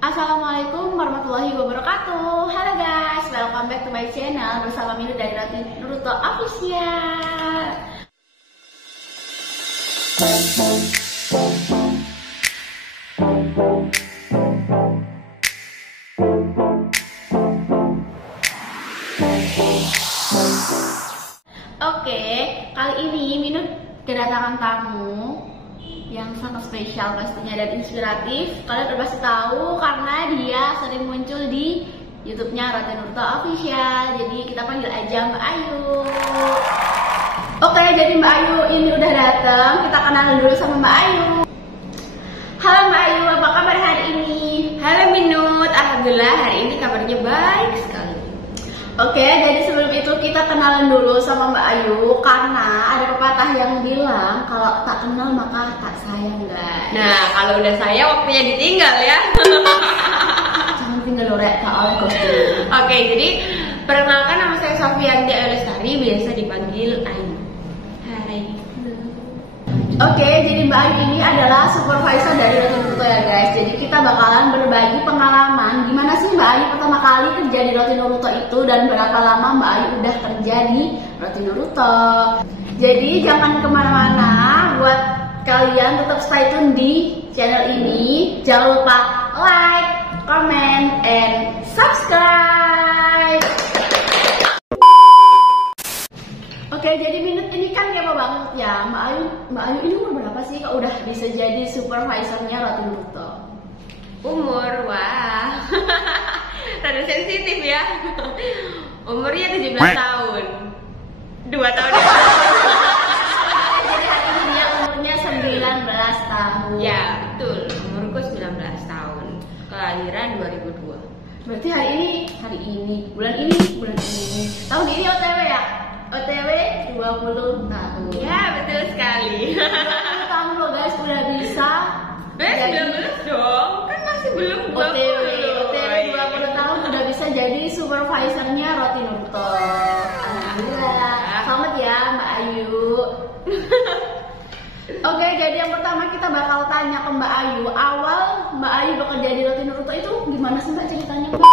Assalamualaikum warahmatullahi wabarakatuh. Halo guys, welcome back to my channel bersama Minu dari Roti Naruto Official. Oke, kali ini Minu kedatangan tamu yang sangat spesial pastinya dan inspiratif. Kalian udah pasti tahu karena dia sering muncul di YouTube-nya Roti Naruto Official. Jadi kita panggil aja Mbak Ayu. Oke, jadi Mbak Ayu ini udah datang. Kita kenalan dulu sama Mbak Ayu. Halo Mbak Ayu, apa kabar hari ini? Halo Minut, alhamdulillah hari ini kabarnya baik sekali. Oke, jadi sebelum itu kita kenalan dulu sama Mbak Ayu karena ada pepatah yang bilang kalau tak kenal maka tak sayang, guys. Nah, kalau udah saya waktunya ditinggal ya. Jangan tinggal lorek kak Oke, jadi perkenalkan nama saya Sofianti Ayu Lestari, biasa dipanggil Ayu. Hai. Oke, jadi Mbak Ayu ini adalah supervisor dari Roti Naruto ya guys. Jadi kita bakalan berbagi pengalaman gimana sih Mbak Ayu pertama kali kerja di Roti Naruto itu dan berapa lama Mbak Ayu udah kerja di Roti Naruto. Jadi jangan kemana-mana, buat kalian tetap stay tune di channel ini. Jangan lupa like, comment, and subscribe. Oke, jadi Minut ini kan kepo banget ya, Mbak Ayu ini umur berapa sih kok udah bisa jadi supervisornya Roti Naruto? Umur, wah, rada sensitif ya. Umurnya 17 tahun. 2 tahun ya. Jadi hari ini dia umurnya 19 tahun. Ya, betul. Umurku 19 tahun. Kelahiran 2002. Berarti hari ini, bulan ini. Tahun ini OTW ya? OTW 20 tahun. Ya, betul sekali. Kamu loh guys udah bisa. 19 dong, kan masih belum 20. OTW 20 tahun udah bisa jadi supervisornya Roti Naruto. Alhamdulillah. Selamat ya Mbak Ayu. Oke, jadi yang pertama kita bakal tanya ke Mbak Ayu. Awal Mbak Ayu bekerja di Roti Naruto itu gimana sih Mbak ceritanya Mbak?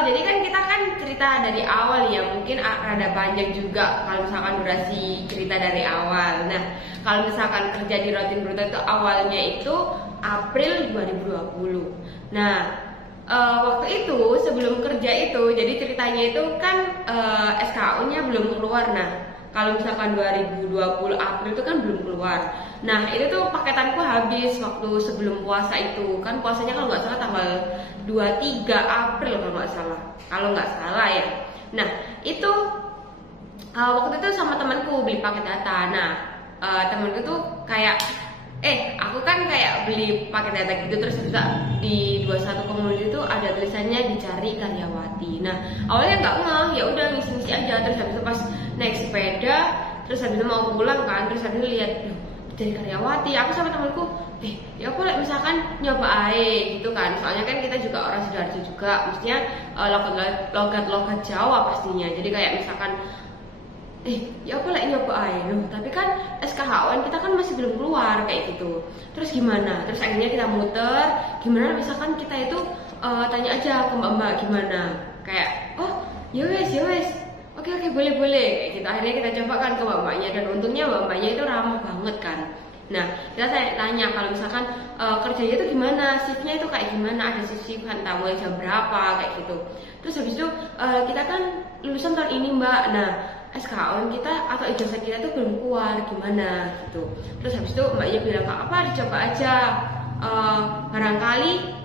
Jadi kan kita cerita dari awal ya, mungkin rada panjang juga kalau misalkan durasi cerita dari awal. Nah, kalau misalkan kerja di Roti Naruto itu awalnya itu April 2020. Nah, waktu itu sebelum kerja itu, jadi ceritanya itu kan SKU-nya belum keluar. Nah, kalau misalkan 2020 April itu kan belum keluar. Nah, itu tuh paketanku habis waktu sebelum puasa itu. Kan puasanya kalau nggak salah tanggal 23 April kalau nggak salah ya. Nah, itu waktu itu sama temanku beli paket data. Nah, temanku tuh kayak aku kan kayak beli paket data gitu, terus bisa di 21 Community itu ada tulisannya dicari karyawati. Nah, awalnya nggak ngeh, ya udah ngisi-ngisi aja. Terus habis itu pas naik sepeda, terus habis itu mau pulang kan, terus habis itu lihat dari karyawati. Aku sama temanku, ya aku misalkan nyoba aja gitu kan. Soalnya kan kita juga orang Sidoarjo juga, maksudnya logat Jawa pastinya. Jadi kayak misalkan ya aku nyoba aja loh, tapi kan SKHUN kita kan masih belum keluar kayak gitu. Terus gimana? Terus akhirnya kita muter, gimana misalkan kita itu tanya aja ke mbak-mbak gimana. Kayak ya wes. Oke, boleh kayak gitu. Akhirnya kita coba kan ke mbak-mbaknya, dan untungnya mbak-mbaknya itu ramah banget kan. Nah, kita tanya kalau misalkan kerjanya itu gimana, shiftnya itu kayak gimana, ada shift kan tamu jam berapa kayak gitu. Terus habis itu kita kan lulusan tahun ini mbak. Nah, SKUN kita atau ijazah kita tuh belum keluar, gimana gitu. Terus habis itu mbaknya bilang apa dicoba aja, barangkali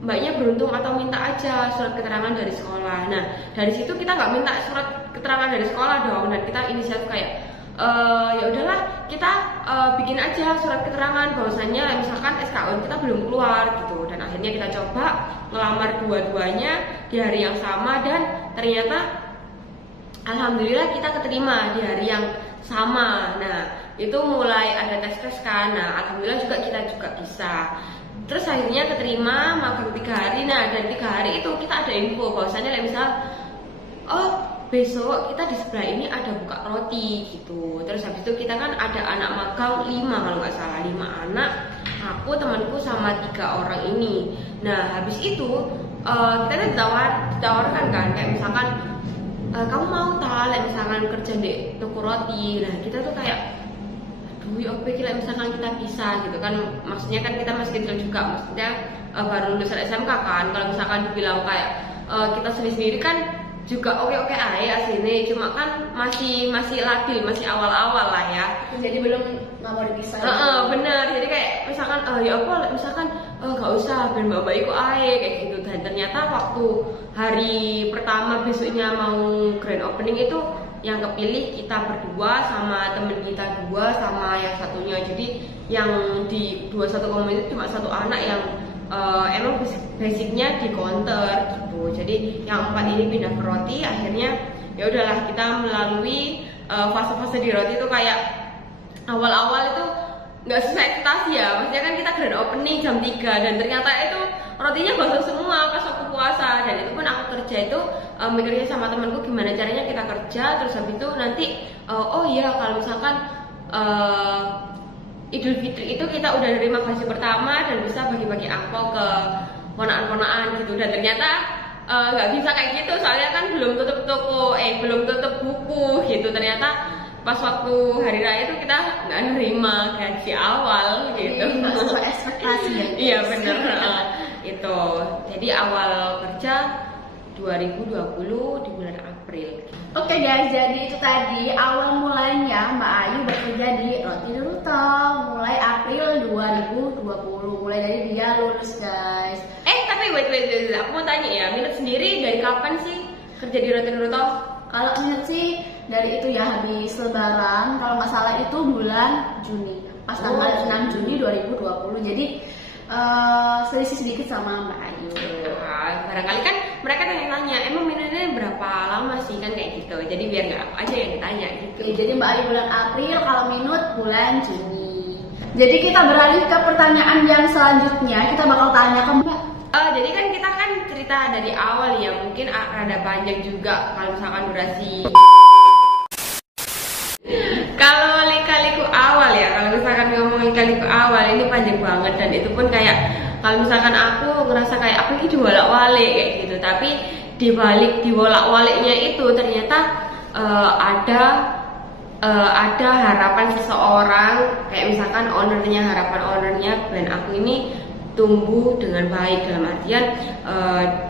mbaknya beruntung atau minta aja surat keterangan dari sekolah. Nah, dari situ kita nggak minta surat keterangan dari sekolah dong, dan kita inisiatif kayak ya udahlah kita bikin aja surat keterangan bahwasannya misalkan SKUN kita belum keluar gitu. Dan akhirnya kita coba ngelamar dua-duanya di hari yang sama, dan ternyata alhamdulillah kita keterima di hari yang sama. Nah, itu mulai ada tes kan. Nah, alhamdulillah kita juga bisa. Terus akhirnya keterima, magang 3 hari. Nah, dari 3 hari itu kita ada info bahwasannya misal besok kita di sebelah ini ada buka roti gitu. Terus habis itu kita kan ada anak magang 5 kalau nggak salah, 5 anak aku, temanku sama 3 orang ini. Nah habis itu kita kan ditawarkan kan, kayak misalkan kamu mau tak misalkan kerja di toko roti. Nah kita tuh kayak aduh oke kira misalkan kita bisa gitu kan, maksudnya kan kita masih kecil juga, maksudnya baru lulusan SMK kan. Kalau misalkan dibilang kayak kita sendiri kan juga oke aja aslinya, cuma kan masih labil, masih awal-awal lah ya, jadi belum nggak mau dipisah. Bener, jadi kayak misalkan ya apa misalkan gak usah ben mbak ikut aja kayak gitu. Dan ternyata waktu hari pertama besoknya mau grand opening itu yang kepilih kita berdua sama temen kita 2 sama yang satunya. Jadi yang di 21 komunitas cuma 1 anak yang emang basicnya di counter gitu. Jadi yang 4 ini pindah ke roti. Akhirnya ya udahlah kita melalui fase-fase di roti itu. Kayak awal-awal itu nggak sesuai ekspektasi ya, maksudnya kan kita grand opening jam 3 dan ternyata itu rotinya gosong semua pas waktu puasa. Dan itu pun aku kerja itu mikirnya sama temanku gimana caranya kita kerja, terus habis itu nanti oh iya kalau misalkan Idul Fitri itu kita udah nerima gaji pertama dan bisa bagi-bagi angpau ke ponaan-ponaan gitu. Dan ternyata nggak bisa kayak gitu, soalnya kan belum tutup toko, belum tutup buku gitu. Ternyata pas waktu hari raya itu kita nggak nerima gaji awal gitu. Nggak sesuai ekspektasi ya. Iya bener. Itu jadi awal kerja 2020 di bulan April. Oke guys, jadi itu tadi awal mulanya Mbak Ayu bekerja di Roti Naruto mulai April 2020, mulai dari dia lulus guys. Tapi wait, aku mau tanya ya, Minut sendiri dari kapan sih kerja di Roti Naruto? Kalau Minut sih dari itu ya habis Lebaran, kalau nggak salah itu bulan Juni, pas tanggal 6 Juni 2020. Jadi selisih sedikit sama Mbak Ayu. Barangkali kan mereka tanya emang minutnya berapa lama sih kan kayak gitu. Jadi biar nggak aku aja yang ditanya gitu. Jadi Mbak Ayu bulan April, kalau Minut bulan Juni. Jadi kita beralih ke pertanyaan yang selanjutnya. Kita bakal tanya ke Mbak. Jadi kan kita kan cerita dari awal ya, mungkin rada panjang juga kalau misalkan durasi. Kalau lika-liku awal ya, kalau misalkan ngomong lika-liku awal ini panjang banget. Dan itu pun kayak kalau misalkan aku ngerasa kayak aku ini diwolak-walik kayak gitu. Tapi dibalik diwolak-waliknya itu ternyata ada harapan seseorang, kayak misalkan harapan ownernya brand aku ini tumbuh dengan baik, dalam artian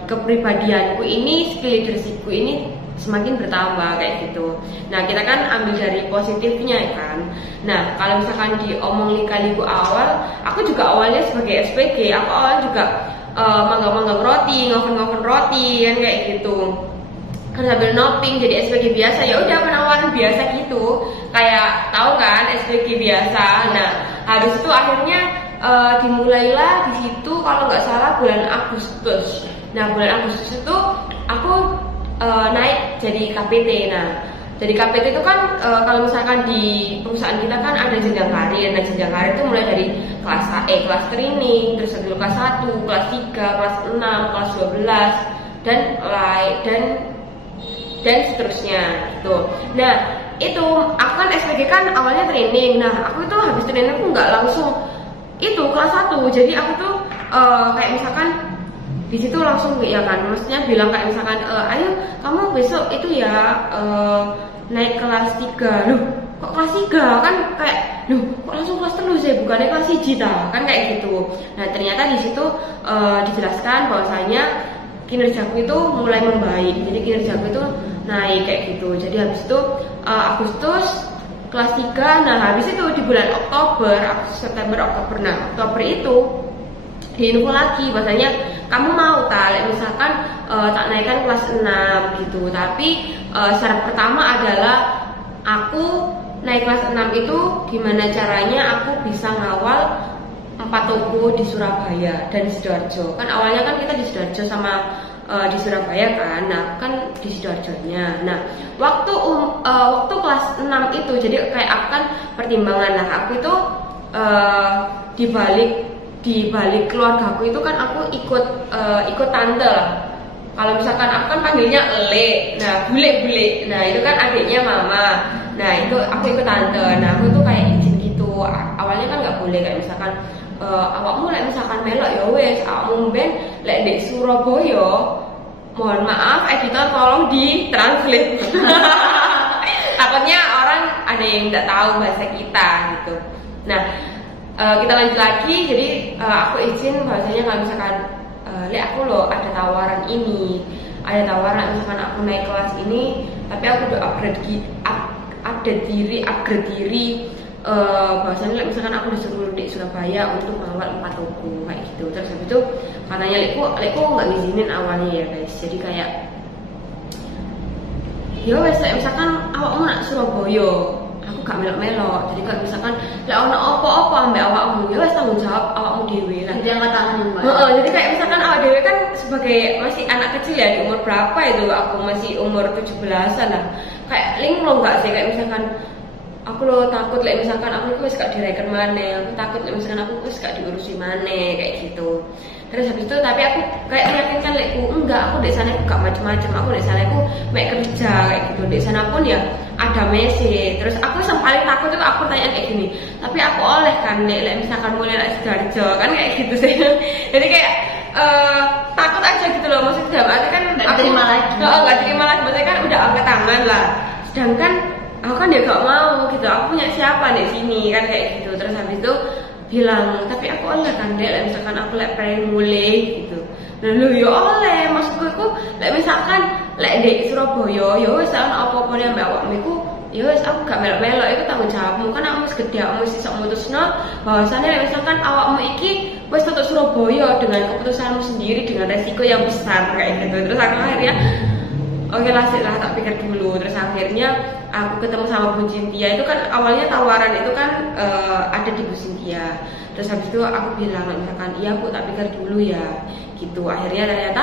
kepribadianku ini, skill leadershipku ini semakin bertambah kayak gitu. Nah kita kan ambil dari positifnya kan. Nah kalau misalkan diomong lika-liku awal, aku juga awalnya sebagai SPG, aku awalnya juga manggang-manggang roti, ngoven-ngoven roti kan kayak gitu. Kan sambil noping jadi SPG biasa, ya udah penawaran biasa gitu, kayak tahu kan SPG biasa. Nah habis itu akhirnya dimulailah di situ kalau nggak salah bulan Agustus. Nah bulan Agustus itu aku naik jadi KPT. Nah jadi KPT itu kan kalau misalkan di perusahaan kita kan ada jenjang karir. Nah jenjang karir itu mulai dari kelas kelas training, terus kelas 1, kelas 3, kelas 6, kelas 12 dan seterusnya gitu. Nah itu aku kan SPG kan awalnya training. Nah aku itu habis training aku nggak langsung itu kelas 1. Jadi aku tuh kayak misalkan di situ langsung ya kan, maksudnya bilang kayak misalkan ayo kamu besok itu ya naik kelas 3. Loh kok kelas 3 kan kayak loh kok langsung kelas 3 sih, bukannya kelas 1 kan kayak gitu. Nah ternyata di situ dijelaskan bahwasanya kinerjaku itu mulai membaik, jadi kinerjaku itu naik kayak gitu. Jadi habis itu Agustus kelas 3. Nah habis itu di bulan Oktober, September, Oktober. Nah Oktober itu diinfo lagi bahasanya kamu mau tak misalkan tak naikkan kelas 6 gitu. Tapi syarat pertama adalah aku naik kelas 6 itu gimana caranya aku bisa ngawal 4 toko di Surabaya dan di Sidoarjo. Kan awalnya kan kita di Sidoarjo sama di Surabaya kan. Nah kan di Sidoarjonya. Nah waktu kelas 6 itu jadi kayak aku kan pertimbangan. Nah aku itu di balik keluargaku itu kan aku ikut tante lah. Kalau misalkan aku kan panggilnya Ele, nah bule, nah itu kan adiknya mama. Nah itu aku ikut tante. Nah aku tuh kayak izin gitu. Awalnya kan nggak boleh kayak misalkan awakmu lek misalkan melok ya wes, awakmu ben lek di Surabaya, mohon maaf editor tolong di translate. Takutnya orang ada yang tidak tahu bahasa kita gitu. Nah, kita lanjut lagi. Jadi aku izin bahasanya kalau misalkan lek aku loh ada tawaran ini, ada tawaran misalkan aku naik kelas ini, tapi aku udah upgrade diri. Bahasanya misalkan aku disuruh di Surabaya untuk mengawal 4 toko kayak gitu. Terus habis itu katanya lekku nggak ngizinin awalnya ya guys. Jadi kayak ya wes misalkan awakmu nak Surabaya, aku gak melok-melok. Jadi kalau misalkan lek ono apa-apa ambek awakmu, ya wes tanggung jawab awakmu dhewe lah. Jadi angkat tangan Mbak. Jadi kayak misalkan awak dhewe kan sebagai masih anak kecil ya, di umur berapa itu aku masih umur 17-an lah. Kayak linglung gak sih kayak misalkan aku lo takut lek misalkan aku wis gak direken maneh, aku takut lek misalkan aku wis gak diurusi maneh kayak gitu. Terus habis itu tapi aku kayak meyakinkan lekku enggak, aku di sana gak macam-macam, aku di sana aku mek kerja kayak gitu. Di sana pun ya ada Messi. Terus aku yang paling takut itu aku tanya kayak gini, tapi aku oleh kan lek misalkan mulai lek Sidoarjo kan kayak gitu sih. Jadi kayak takut aja gitu loh, maksudnya berarti kan nggak terima lagi. Nggak terima lagi, maksudnya kan udah angkat tangan lah. Sedangkan aku kan ya gak mau gitu, aku punya siapa di sini kan kayak gitu. Terus habis itu bilang, tapi aku oleh kan dek, misalkan aku lek pengen mulai gitu. Nah lu ya oleh, maksudku aku lek misalkan lek di Surabaya, ya wes tahun apa-apa yang mbak awakmu ya wes aku gak melok-melok, itu tanggung jawabmu kan, aku wis gede, aku mesti sok mutusno bahwasannya lek misalkan awakmu iki wes tetep Surabaya dengan keputusanmu sendiri dengan resiko yang besar kayak gitu. Terus aku akhirnya oke lah, tak pikir dulu. Terus akhirnya aku ketemu sama Bu Cynthia. Itu kan awalnya tawaran itu kan ada di Bu Cynthia. Terus habis itu aku bilang misalkan iya Bu, tak pikir dulu ya gitu. Akhirnya ternyata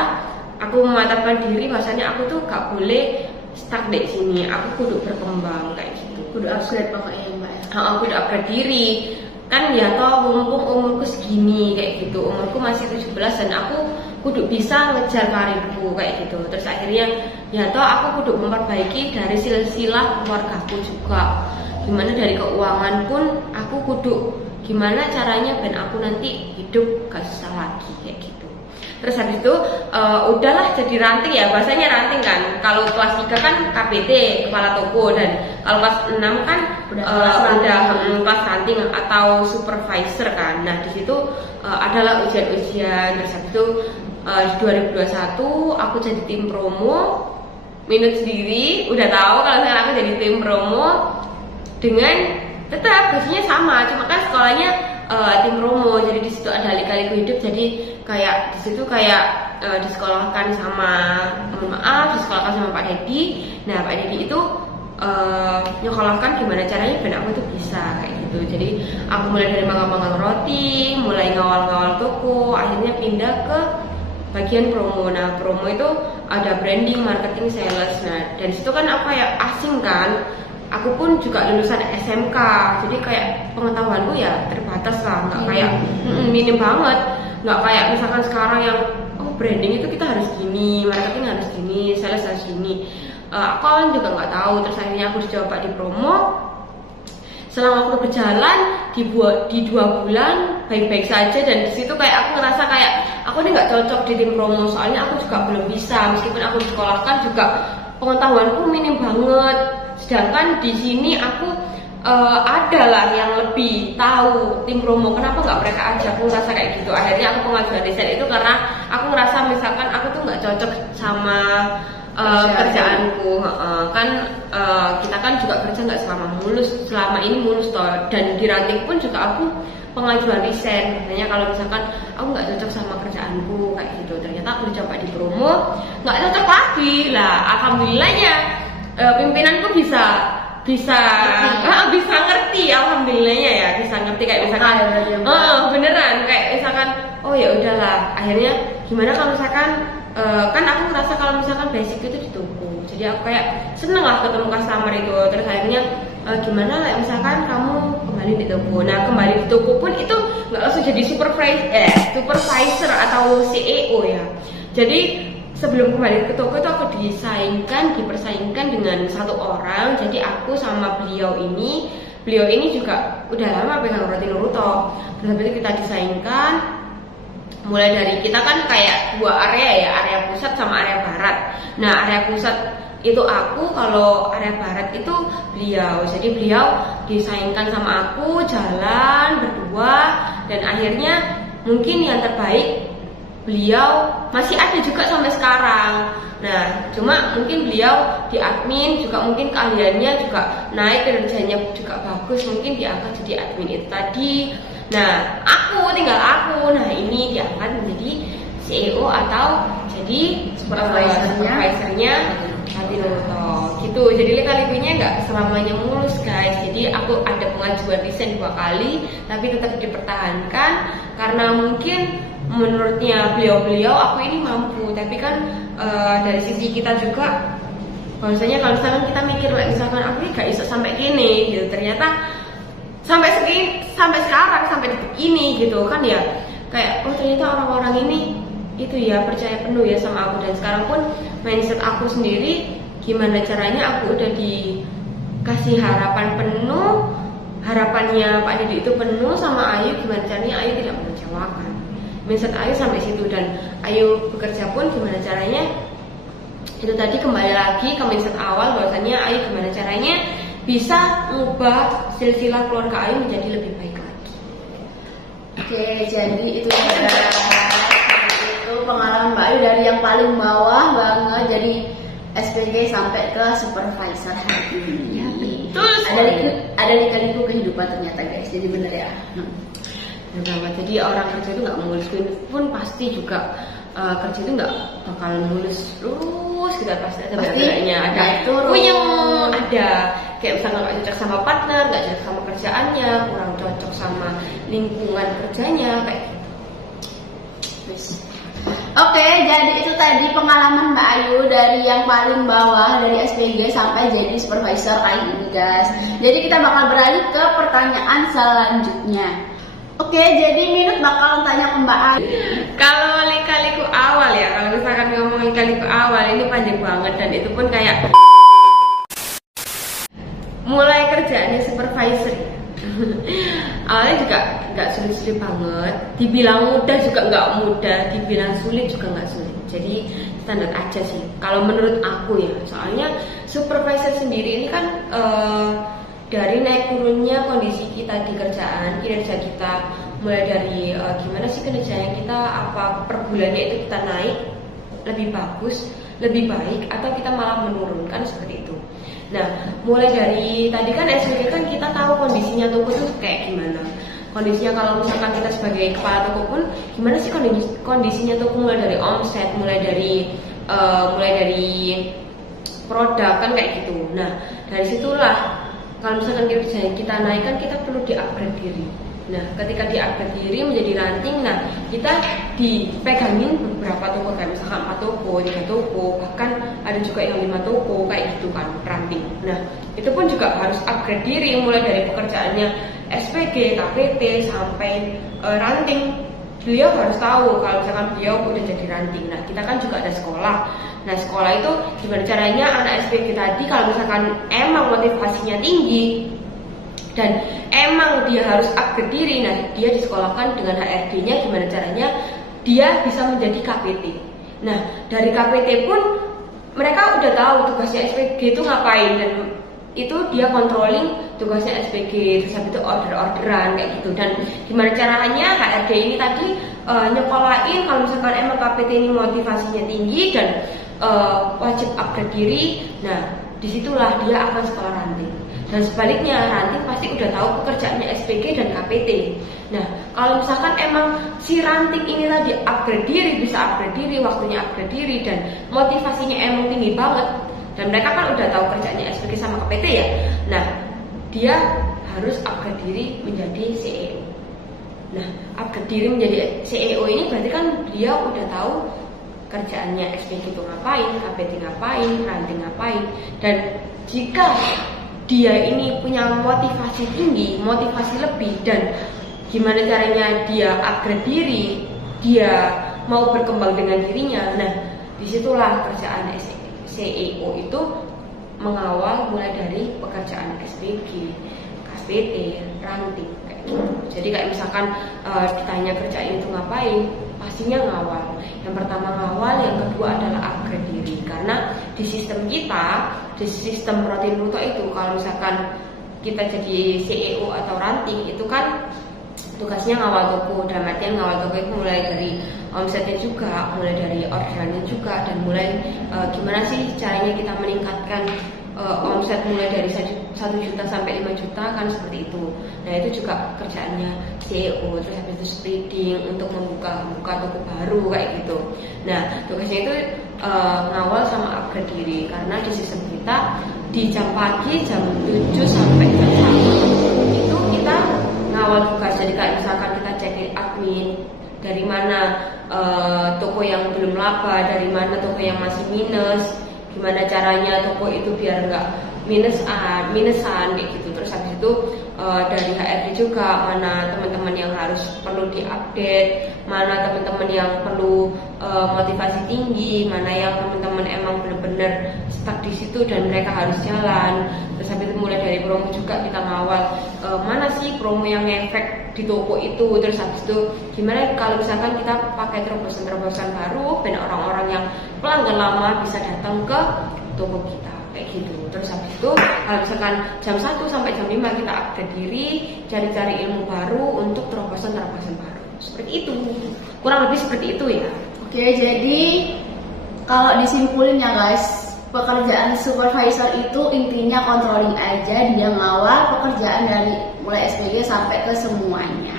aku memantapkan diri bahwasanya aku tuh gak boleh stuck di sini, aku kudu berkembang kayak gitu. Kudu upgrade pokoknya Mbak. Aku kudu upgrade diri. Kan ya toh mumpung umurku segini kayak gitu, umurku masih 17 dan aku kudu bisa ngejar karirku kayak gitu. Terus akhirnya ya toh aku kudu memperbaiki dari silsilah keluargaku juga, gimana dari keuangan pun aku kudu gimana caranya ben aku nanti hidup gak susah lagi kayak gitu. Terus habis itu udahlah jadi ranting ya, bahasanya ranting kan. Kalau kelas 3 kan KPT, kepala toko, dan kalau kelas 6 kan udah kelas ranting atau supervisor kan. Nah di situ adalah ujian-ujian. Terus habis itu di 2021 aku jadi tim promo, minut sendiri udah tahu kalau sekarang aku jadi tim promo dengan tetap gajinya sama, cuma kan sekolahnya tim promo, jadi di situ ada lika-liku hidup. Jadi kayak di situ kayak disekolahkan sama, mohon maaf, disekolahkan sama Pak Dedi. Nah Pak Dedi itu nyekolahkan gimana caranya ben aku tuh bisa kayak gitu. Jadi aku mulai dari manggang-manggang roti, mulai ngawal-ngawal toko, akhirnya pindah ke bagian promo. Nah promo itu ada branding, marketing, sales. Nah dan situ kan apa ya, asing kan. Aku pun juga lulusan SMK, jadi kayak pengetahuanku ya terbatas lah, nggak kayak minim banget, nggak kayak misalkan sekarang yang branding itu kita harus gini, marketing harus gini, sales harus gini. Aku kan juga nggak tahu. Terus akhirnya aku dicoba di promo. Selama waktu berjalan di 2 bulan baik-baik saja, dan di situ kayak aku ngerasa kayak aku ini nggak cocok di tim promo, soalnya aku juga belum bisa, meskipun aku disekolahkan juga pengetahuanku minim banget. Sedangkan di sini aku adalah yang lebih tahu tim promo, kenapa nggak mereka aja? Aku ngerasa kayak gitu. Akhirnya aku pengajuan resign itu karena aku ngerasa misalkan aku tuh nggak cocok sama kerjaanku. Kan kita kan juga kerja nggak selama ini mulus toh, dan di ranting pun juga aku pengajuan resign. Makanya kalau misalkan aku nggak cocok sama kerjaanku kayak gitu, ternyata aku coba di promo nggak cocok lagi lah. Alhamdulillahnya pimpinanku bisa ngerti, alhamdulillahnya ya, bisa ngerti kayak misalkan beneran kayak misalkan oh ya udahlah. Akhirnya gimana kalau misalkan kan aku ngerasa kalau misalkan basic itu di toko, jadi aku kayak seneng lah ketemu customer itu. Terus akhirnya gimana lah misalkan kamu kembali di toko. Nah kembali di toko pun itu nggak langsung jadi supervisor atau CEO ya. Jadi sebelum kembali ke toko itu aku dipersaingkan dengan 1 orang. Jadi aku sama beliau ini juga udah lama pegang roti Naruto. Terus habis itu kita desainkan, mulai dari kita kan kayak dua area ya, area pusat sama area barat. Nah area pusat itu aku, kalau area barat itu beliau. Jadi beliau desainkan sama aku, jalan berdua, dan akhirnya mungkin yang terbaik beliau masih ada juga sampai sekarang. Nah cuma mungkin beliau di admin juga mungkin keahliannya juga naik, kerjanya juga bagus, mungkin diangkat jadi admin itu tadi. Nah tinggal aku, nah ini diangkat menjadi CEO atau jadi supervisornya Ratinuruto gitu. Jadi lika-likunya nggak selamanya mulus guys. Jadi aku ada pengajuan desain 2 kali, tapi tetap dipertahankan karena mungkin menurutnya beliau aku ini mampu. Tapi kan dari sisi kita juga, bahwasanya kalau misalkan kita mikir misalkan aku ini gak bisa sampai gini gitu, ternyata sampai sekarang sampai detik ini gitu kan ya, kayak oh ternyata orang-orang ini itu ya percaya penuh ya sama aku. Dan sekarang pun mindset aku sendiri, gimana caranya aku udah dikasih harapan penuh, harapannya Pak Dedi itu penuh sama Ayu, gimana caranya Ayu tidak mengecewakan. Mindset Ayu sampai situ, dan Ayu bekerja pun gimana caranya itu tadi kembali lagi ke mindset awal, bahwasanya Ayu gimana caranya bisa mengubah silsilah keluarga Ayu menjadi lebih baik lagi. Oke, jadi itu pengalaman Mbak Ayu dari yang paling bawah banget jadi SPG sampai ke supervisor hari ini. Ya, betul. Ada lika-liku kehidupan ternyata guys. Jadi bener ya. Jadi orang kerja itu nggak mulus pun pasti juga kerja itu nggak bakal mulus terus, kita pasti ada bedanya, ada puyeng, ada kayak misalnya nggak cocok sama partner, nggak cocok sama kerjaannya, kurang cocok sama lingkungan kerjanya kayak gitu. Oke, jadi itu tadi pengalaman Mbak Ayu dari yang paling bawah dari SPG sampai jadi supervisor kali ini guys. Jadi kita bakal beralih ke pertanyaan selanjutnya. Oke, jadi Minut bakal tanya ke Mbak Ayu. Kalau lika-liku awal ya, kalau misalkan ngomong lika-liku awal ini panjang banget, dan itu pun kayak mulai kerjaannya supervisor. Awalnya juga nggak sulit-sulit banget, dibilang mudah juga nggak mudah, dibilang sulit juga nggak sulit. Jadi standar aja sih kalau menurut aku ya. Soalnya supervisor sendiri ini kan dari naik turunnya kondisi kita di kerjaan, kinerja kita, mulai dari gimana sih kinerjanya kita, apa per bulannya itu kita naik lebih bagus, lebih baik, atau kita malah menurunkan, seperti itu. Nah, mulai dari tadi kan SPG kan kita tahu kondisinya toko itu kayak gimana. Kondisinya kalau misalkan kita sebagai kepala toko pun gimana sih kondisinya toko, mulai dari omset, mulai dari produk kan kayak gitu. Nah, dari situlah kalau misalkan kita naik kan kita perlu di-upgrade diri. Nah, ketika di-upgrade diri menjadi ranting, nah kita dipegangin beberapa toko, kayak misalkan 4 toko, 3 toko, bahkan ada juga yang 5 toko kayak gitu kan, ranting. Nah, itu pun juga harus upgrade diri, mulai dari pekerjaannya SPG, KPT sampai ranting. Beliau harus tahu kalau misalkan beliau udah jadi ranting. Nah, kita kan juga ada sekolah. Nah, sekolah itu gimana caranya anak SPG tadi kalau misalkan emang motivasinya tinggi dan emang dia harus upgrade diri, nah dia disekolahkan dengan HRD-nya gimana caranya dia bisa menjadi KPT. Nah, dari KPT pun mereka udah tahu tugasnya SPG itu ngapain, dan itu dia controlling tugasnya SPG, terus habis itu orderan kayak gitu. Dan gimana caranya HRD ini tadi nyekolahin kalau misalkan emang KPT ini motivasinya tinggi dan wajib upgrade diri, nah disitulah dia akan sekolah ranting. Dan sebaliknya, ranting pasti udah tahu pekerjaannya SPG dan KPT. Nah, kalau misalkan emang si ranting ini tadi upgrade diri, bisa upgrade diri, waktunya upgrade diri, dan motivasinya emang tinggi banget, dan mereka kan udah tahu kerjaannya SPG sama KPT ya. Nah, dia harus upgrade diri menjadi CEO. Nah, upgrade diri menjadi CEO ini berarti kan dia udah tahu kerjaannya SPG itu ngapain, KPT ngapain, ranting ngapain. Dan jika dia ini punya motivasi tinggi, motivasi lebih, dan gimana caranya dia upgrade diri, dia mau berkembang dengan dirinya. Nah, disitulah kerjaan CEO itu mengawal mulai dari pekerjaan SPG, KPT, ranting kayak Jadi kayak misalkan ditanya kerjaan itu ngapain, pastinya ngawal. Yang pertama ngawal, yang kedua adalah upgrade diri. Karena di sistem kita, di sistem Rotin Ruto itu, kalau misalkan kita jadi CEO atau ranting, itu kan tugasnya ngawal toko. Dan artian ngawal toko itu mulai dari omsetnya juga, mulai dari orderannya juga, dan mulai gimana sih caranya kita meningkatkan omset mulai dari 1 juta sampai 5 juta, kan seperti itu. Nah itu juga kerjaannya CEO. Terus habis itu spreading untuk membuka toko baru kayak gitu. Nah tugasnya itu ngawal sama upgrade diri. Karena di sistem kita di jam pagi jam 7 sampai jam 1 itu kita ngawal tugas. Jadi kayak misalkan kita cekin admin, dari mana toko yang belum laba, dari mana toko yang masih minus, gimana caranya toko itu biar nggak minusan kayak gitu. Terus habis itu dari HRD juga, mana teman-teman yang harus perlu diupdate, mana teman-teman yang perlu motivasi tinggi, mana yang teman-teman emang benar-benar stuck di situ dan mereka harus jalan. Terus habis itu mulai dari promo juga kita ngawal mana sih promo yang efek di toko itu. Terus habis itu gimana kalau misalkan kita pakai terobosan-terobosan baru, dan orang-orang yang pelanggan lama bisa datang ke toko kita kayak gitu. Terus habis itu kalau misalkan jam 1 sampai jam 5 kita update diri, cari-cari ilmu baru untuk terobosan-terobosan baru. Seperti itu. Kurang lebih seperti itu ya. Oke, jadi kalau disimpulin ya guys, pekerjaan supervisor itu intinya controlling aja, dia ngawal pekerjaan dari mulai SPG sampai ke semuanya.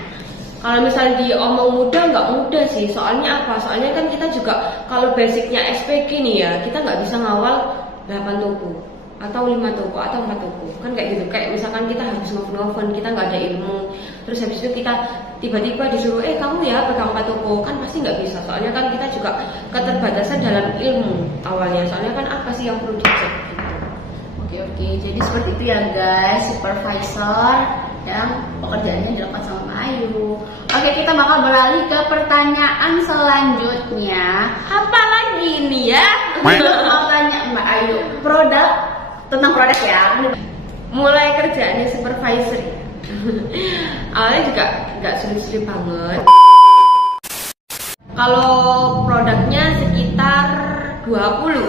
Kalau misalnya diomong mudah, nggak mudah sih. Soalnya apa? Soalnya kan kita juga kalau basicnya SPG nih ya, kita nggak bisa ngawal 8 toko atau 5 toko atau 4 toko, kan kayak gitu. Kayak misalkan kita habis nelfon, kita nggak ada ilmu, terus habis itu kita tiba-tiba disuruh kamu ya pegang 4 toko, kan pasti nggak bisa. Soalnya kan kita juga keterbatasan dalam ilmu awalnya. Soalnya kan apa sih yang perlu dicek gitu. Oke, jadi seperti itu ya guys, supervisor yang pekerjaannya dilakukan sama Mbak Ayu. Oke, kita bakal beralih ke pertanyaan selanjutnya. Apa lagi ini ya? Mau tanya Mbak Ayu, tentang produk ya. Mulai kerjaannya supervisor ya. Awalnya juga nggak sulit-sulit banget. Kalau produknya sekitar 20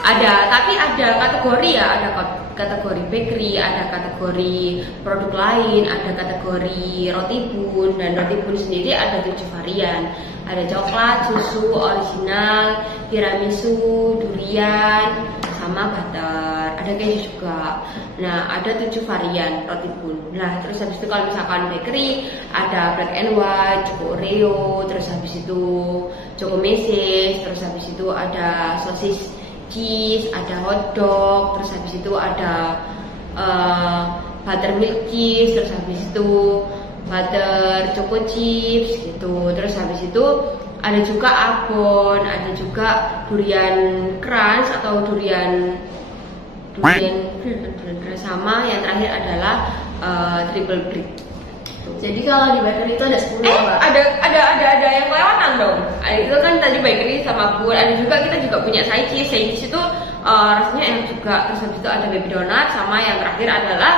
ada, tapi ada kategori ya, ada kategori bakery, ada kategori produk lain, ada kategori roti bun, dan roti bun sendiri ada 7 varian. Ada coklat, susu, original, tiramisu, durian, sama butter. Ada keju juga. Nah, ada 7 varian roti bun. Nah, terus habis itu kalau misalkan bakery, ada black and white, choco Oreo, terus habis itu choco meses, terus habis itu ada sosis cheese, ada hotdog, terus habis itu ada buttermilk cheese, terus habis itu butter choco chips gitu. Terus habis itu ada juga abon, ada juga durian crunch atau durian sama yang terakhir adalah triple brick. Jadi kalau di bakery itu ada 10 Mbak. Ada yang kelewatan dong. Itu kan tadi bakery sama bun. Ada juga, kita juga punya side cheese. Side cheese itu rasanya enak juga. Terus habis itu ada baby donut, sama yang terakhir adalah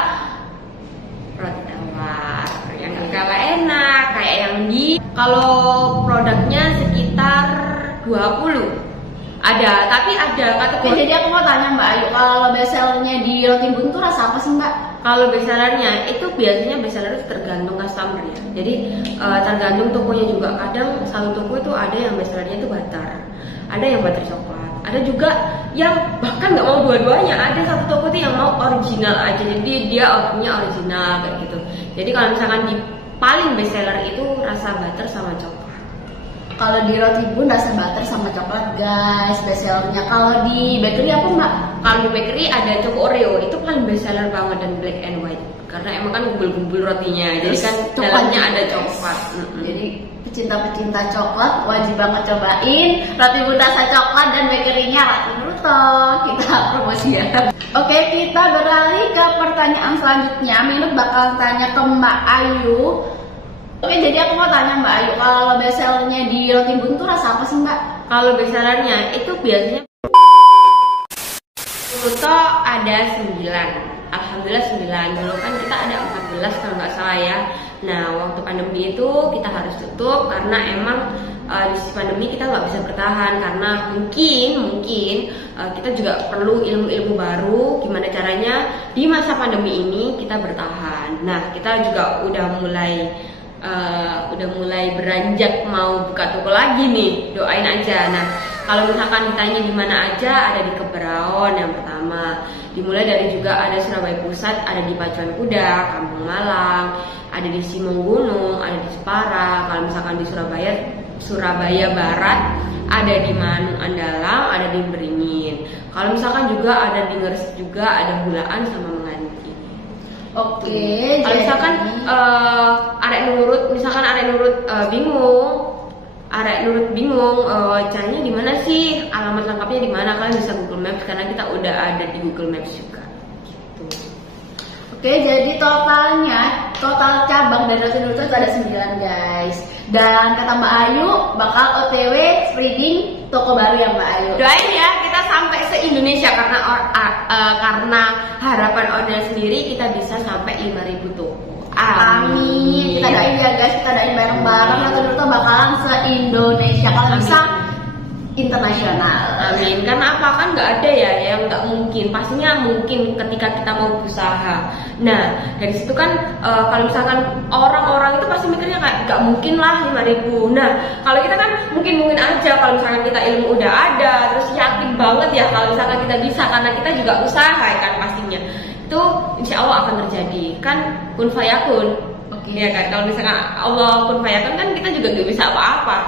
roti tawar. Yang kalah enak kayak yang di. Kalau produknya sekitar 20 ada, tapi ada kategori. Oke, jadi aku mau tanya Mbak Ayu, kalau bestsellernya di roti bun tuh rasa apa sih Mbak? Kalau bestsellernya itu biasanya bestseller itu tergantung customer ya. Jadi tergantung tokonya juga. Kadang satu toko itu ada yang bestsellernya itu butter, ada yang butter coklat, ada juga yang bahkan nggak mau dua-duanya. Ada satu toko itu yang mau original aja, jadi dia ordernya original kayak gitu. Jadi kalau misalkan di paling bestseller itu rasa butter sama coklat. Kalau di roti bun rasa butter sama coklat guys, bestsellernya. Kalau di bakery apa Mbak? Kalau di bakery ada choco Oreo, itu paling bestseller banget, dan black and white. Karena emang kan gumbul-gumbul rotinya, jadi kan dalamnya ada coklat. Jadi pecinta-pecinta coklat wajib banget cobain roti bun rasa coklat dan bakerynya Rotin Ruto. Kita promosi ya. Oke, kita beralih ke pertanyaan selanjutnya. Minut bakal tanya ke Mbak Ayu. Oke, jadi aku mau tanya Mbak Ayu, kalau bestsellernya di roti bun tuh rasa apa sih Mbak? Kalau bestsellernya itu biasanya Ruto ada 9. Alhamdulillah 9. Dulu kan kita ada 14 kalau nggak salah ya. Nah, waktu pandemi itu kita harus tutup karena emang di sisi pandemi kita nggak bisa bertahan, karena mungkin kita juga perlu ilmu-ilmu baru gimana caranya di masa pandemi ini kita bertahan. Nah, kita juga udah mulai beranjak mau buka toko lagi nih, doain aja. Nah, kalau misalkan ditanya di mana aja, ada di Keberaon yang pertama. Dimulai dari juga ada Surabaya Pusat, ada di Pacuan Kuda, Kampung Malang, ada di Simong Gunung, ada di Jepara. Kalau misalkan di Surabaya Barat, ada di Manung Andalang, ada di Beringin. Kalau misalkan juga ada di Gresik juga, ada Bulaan sama Menganti. Oke, kalau misalkan arek nurut bingung caranya di mana sih, alamat lengkapnya di mana, kalian bisa Google Maps karena kita udah ada di Google Maps juga gitu. Oke, jadi total cabang dari Roti Nuruto itu ada 9 guys. Dan kata Mbak Ayu bakal OTW spreading toko baru ya Mbak Ayu. Doain ya kita sampai se-Indonesia karena harapan Order sendiri kita bisa sampai 5.000 toko. Amin. Kita doain ya guys, kita doain bareng-bareng Roti Nuruto bakalan se-Indonesia, kalau bisa internasional. Amin. Karena apa, kan nggak ada ya yang nggak mungkin. Pastinya mungkin ketika kita mau berusaha. Nah, dari situ kan kalau misalkan orang-orang itu pasti mikirnya kayak nggak mungkin lah 5.000. Nah, kalau kita kan mungkin aja kalau misalkan kita ilmu udah ada, terus yakin banget ya kalau misalkan kita bisa karena kita juga usaha kan pastinya. Itu insya Allah akan terjadi. Kan kun fayakun. Oke. Ya kan, kalau misalkan Allah kun fayakun kan kita juga nggak bisa apa-apa.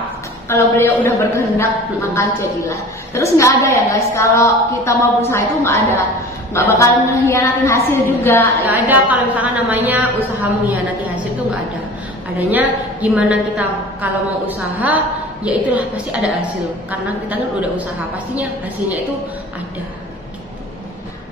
Kalau beliau udah berkehendak maka jadilah. Terus nggak ada ya guys, kalau kita mau berusaha itu nggak bakal mengkhianatin hasil juga. Nggak ada kalau misalkan namanya usaha mengkhianati hasil tuh nggak ada. Adanya gimana kita kalau mau usaha, ya itulah pasti ada hasil. Karena kita kan udah usaha, pastinya hasilnya itu ada.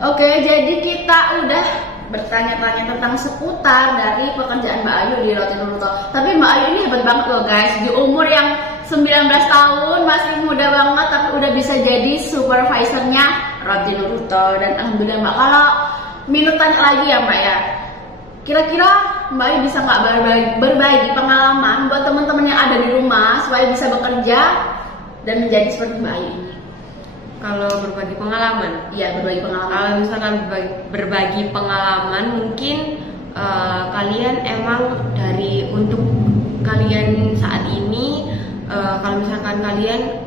Oke, jadi kita udah bertanya-tanya tentang seputar dari pekerjaan Mbak Ayu di Roti Nuruto. Tapi Mbak Ayu ini hebat banget loh guys, di umur yang 19 tahun, masih muda banget tapi udah bisa jadi supervisornya Roti Nuruto. Dan alhamdulillah Mbak, kalau minut tanya lagi ya Mbak ya, kira-kira Mbak Ayu bisa nggak berbagi pengalaman buat teman-teman yang ada di rumah supaya bisa bekerja dan menjadi seperti Mbak Ayu ini? Kalau berbagi pengalaman, iya berbagi pengalaman. Kalau misalkan berbagi pengalaman, mungkin kalian emang untuk kalian saat ini, kalau misalkan kalian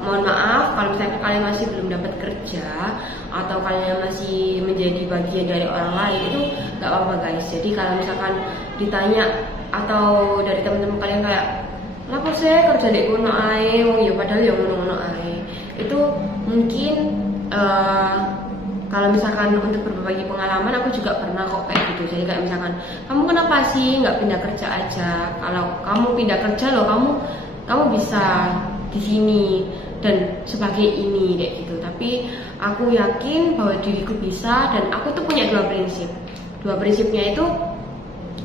mohon maaf, kalau misalkan kalian masih belum dapat kerja atau kalian masih menjadi bagian dari orang lain, itu nggak apa-apa guys. Jadi kalau misalkan ditanya atau dari teman-teman kalian kayak, "Kenapa sih kerja di kono ae?" Oh ya padahal ya ngono-ngono ae. Itu mungkin kalau misalkan untuk berbagi pengalaman, aku juga pernah kok kayak gitu. Jadi kayak misalkan, "Kamu kenapa sih nggak pindah kerja aja? Kalau kamu pindah kerja loh, kamu bisa di sini dan sebagai ini," kayak gitu. Tapi aku yakin bahwa diriku bisa, dan aku tuh punya 2 prinsip. 2 prinsipnya itu,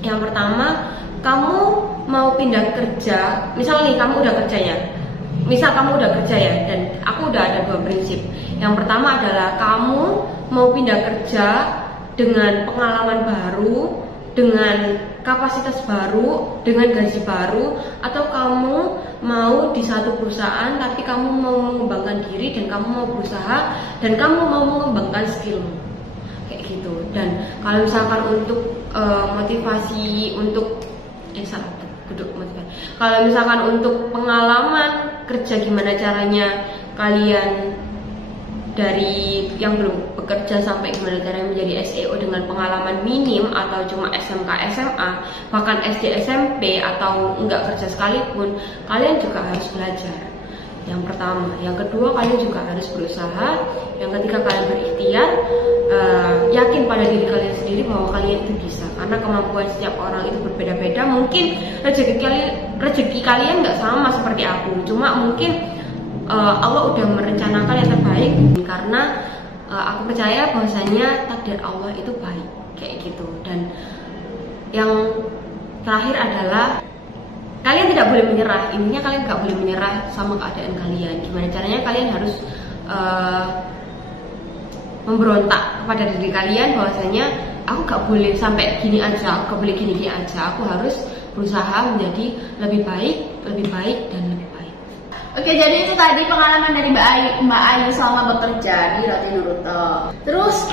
yang pertama, kamu mau pindah kerja, misal nih kamu udah kerja ya. Dan aku udah ada 2 prinsip. Yang pertama adalah kamu mau pindah kerja dengan pengalaman baru, dengan kapasitas baru, dengan gaji baru, atau kamu mau di satu perusahaan tapi kamu mau mengembangkan diri dan kamu mau berusaha dan kamu mau mengembangkan skillmu kayak gitu. Dan kalau misalkan untuk motivasi untuk kalau misalkan untuk pengalaman kerja, gimana caranya kalian dari yang belum bekerja sampai gimana caranya menjadi SEO dengan pengalaman minim atau cuma SMK, SMA, bahkan SD, SMP atau enggak kerja sekalipun, kalian juga harus belajar. Yang pertama, yang kedua kalian juga harus berusaha. Yang ketiga kalian berikhtiar, yakin pada diri kalian sendiri bahwa kalian itu bisa. Karena kemampuan setiap orang itu berbeda-beda. Mungkin rezeki kalian nggak sama seperti aku, cuma mungkin Allah udah merencanakan yang terbaik. Karena aku percaya bahwasanya takdir Allah itu baik kayak gitu. Dan yang terakhir adalah kalian tidak boleh menyerah. Intinya kalian nggak boleh menyerah sama keadaan kalian. Gimana caranya kalian harus memberontak kepada diri kalian bahwasanya aku gak boleh sampai gini aja, aku gak boleh gini aja, aku harus berusaha menjadi lebih baik dan lebih baik. Oke, jadi itu tadi pengalaman dari Mbak Ayu selama bekerja di Roti Nuruto. Terus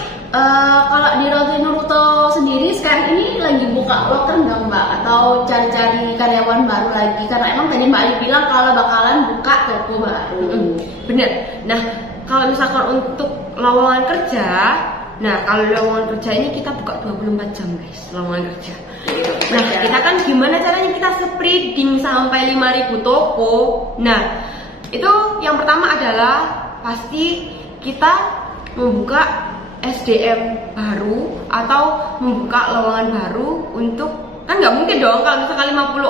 kalau di Roti Nuruto sendiri sekarang ini lagi buka loker nggak Mbak? Atau cari-cari karyawan baru lagi? Karena emang tadi Mbak Ayu bilang kalau bakalan buka toko baru. Bener. Nah, kalau misalkan untuk lowongan kerja, kalau lowongan kerja ini kita buka 24 jam guys, lowongan kerja. Nah, kita kan gimana caranya kita spreading sampai 5.000 toko. Nah, itu yang pertama adalah pasti kita membuka SDM baru atau membuka lowongan baru untuk, kan nggak mungkin dong kalau misalkan 50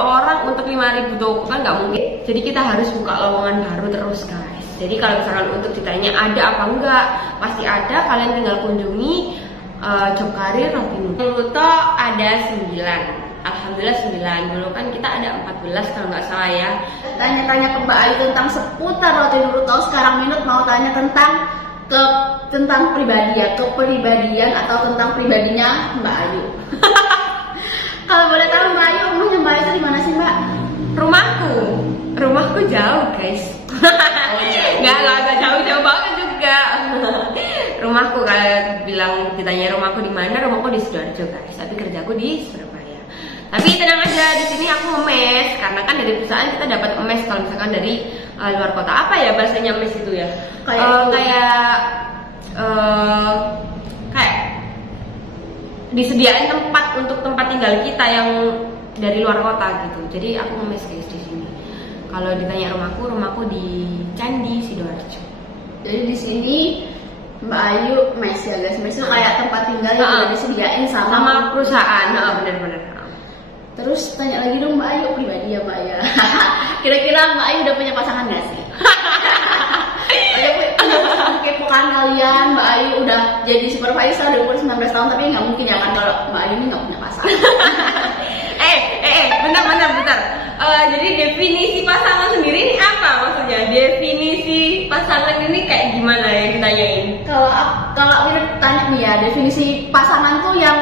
orang untuk 5.000 toko, kan nggak mungkin. Jadi kita harus buka lowongan baru terus guys. Jadi kalau misalkan untuk ditanya ada apa enggak, pasti ada, kalian tinggal kunjungi job karir Roti Nuruto. Ada 9, alhamdulillah 9. Dulu kan kita ada 14 kalau nggak salah ya. Tanya-tanya ke Mbak Ayu tentang seputar Roti Nuruto. Sekarang Minut mau tanya tentang pribadi ya, kepribadian atau tentang pribadinya Mbak Ayu. Kalau boleh tahu Mbak Ayu, rumahnya Mbak Ayu di mana sih Mbak? Rumahku jauh guys. Nggak jauh banget juga. Rumahku, kalau bilang ditanya rumahku di mana, rumahku di Sidoarjo guys. Tapi kerjaku di Surabaya. Tapi tenang aja, di sini aku mes karena kan dari perusahaan kita dapat mes kalau misalkan dari luar kota. Apa ya bahasanya mes itu ya? Kayak disediain tempat untuk tempat tinggal kita yang dari luar kota gitu. Jadi aku mes guys di sini. Kalau ditanya rumahku di Candi Sidoarjo. Jadi di sini Mbak Ayu mes ya guys. Mes itu kayak tempat tinggal yang udah disediain sama perusahaan. Benar-benar. Terus tanya lagi dong Mbak Ayu, pribadi ya Mbak ya. Kira-kira Mbak Ayu udah punya pasangan gak sih? Kepokan kalian, Mbak Ayu udah jadi supervisor di umur 19 tahun, tapi nggak mungkin ya kan kalau Mbak Ayu ini nggak punya pasangan. Bentar. Jadi definisi pasangan sendiri ini apa maksudnya? Definisi pasangan ini kayak gimana ya ditanyain? Kalau kita tanya nih ya, definisi pasangan tuh yang